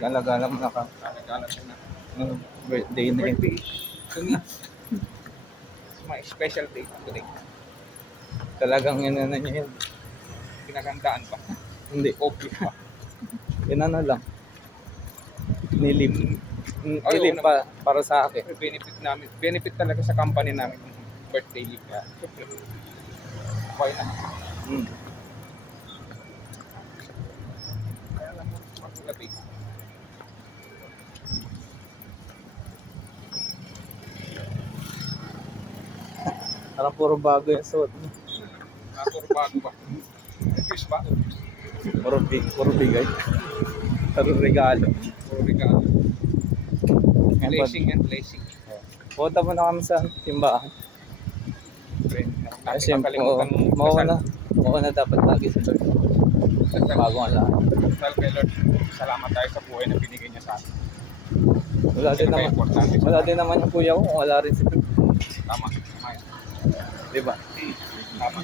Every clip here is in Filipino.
Gala-gala mo na ka. Gala-gala ko na. Birthday na yun. Birthday. Ito nga. It's my special day today. Talagang yun na niya yun. Pinagandaan pa. Hindi. Okay pa. Inano lang. Nilip. Ay, Nilip oo pa para sa akin. Benefit namin. Benefit talaga sa company namin yung birthday leave. Why not? Mm. Kaya lang mo maglabi. Parang puro bago yung suot. Puro bago ba? Fish ba? Puro bigay. Puro regalo. Puro regalo. Blessing and blessing. Punta mo na kami sa simbahan. Natin Kasi makalimutan mong mauna dapat lagi sa Lord. Bago ang lahat. dasal kay Lord. Salamat tayo sa buhay na binigay niya sa atin. Wala din naman yung kuya ko kung wala rin si Lord. Tama. Tama yan. Diba? Tama.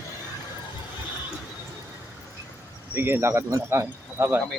Sige, lakad mo na kami. Bye-bye. Kami.